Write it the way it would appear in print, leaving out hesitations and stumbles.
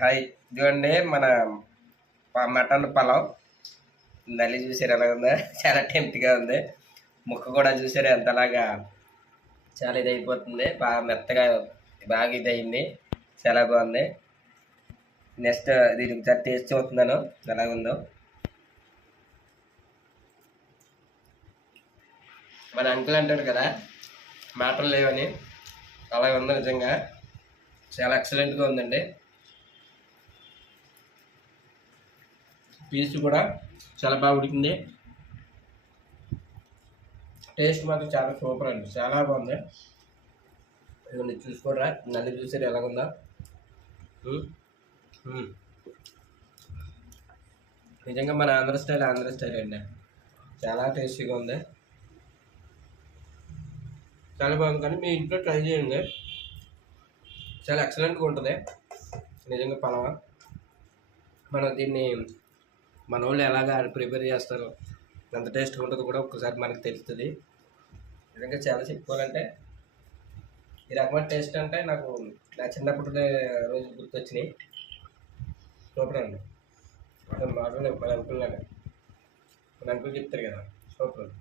Hi ఇదిగోండి మన mutton pulao నల్లి చూసారు ఎలా ఉందో చాలా టెంప్ట్గా ఉంది. ముక్క కూడా చూసారు ఎంతలాగా చాలా ఇది అయిపోతుంది, బాగా మెత్తగా బాగా ఇది అయింది, చాలా బాగుంది. నెక్స్ట్ దీనికి ఒకసారి టేస్ట్ చూస్తున్నాను ఎలా ఉందో. మన అంకుల్ అంటారు కదా మాటలు లేవని, అలా ఉంది నిజంగా. చాలా ఎక్సలెంట్గా ఉందండి. పీస్ కూడా చాలా బాగా ఉడికింది. టేస్ట్ మాత్రం చాలా సూపర్ అండి, చాలా బాగుంది. ఇవన్నీ చూసుకోరా, నన్ను చూసారు ఎలాగుందా. నిజంగా మన ఆంధ్ర స్టైల్ అండి, చాలా టేస్టీగా ఉంది, చాలా బాగుంది. కానీ మీ ఇంట్లో ట్రై చేయండి, చాలా ఎక్సలెంట్గా ఉంటుంది నిజంగా పలావా. మనం దీన్ని మన వాళ్ళు ఎలాగా ప్రిపేర్ చేస్తారు, ఎంత టేస్ట్గా ఉంటుందో కూడా ఒక్కసారి మనకు తెలుస్తుంది. నిజంగా చాలా చెప్పుకోవాలంటే ఈ రకమైన టేస్ట్ అంటే నాకు నా చిన్నప్పటి రోజు గుర్తొచ్చినాయి. సూపర్ అండి. మాటలు మన అంకుల్ చెప్తారు కదా, సూపర్.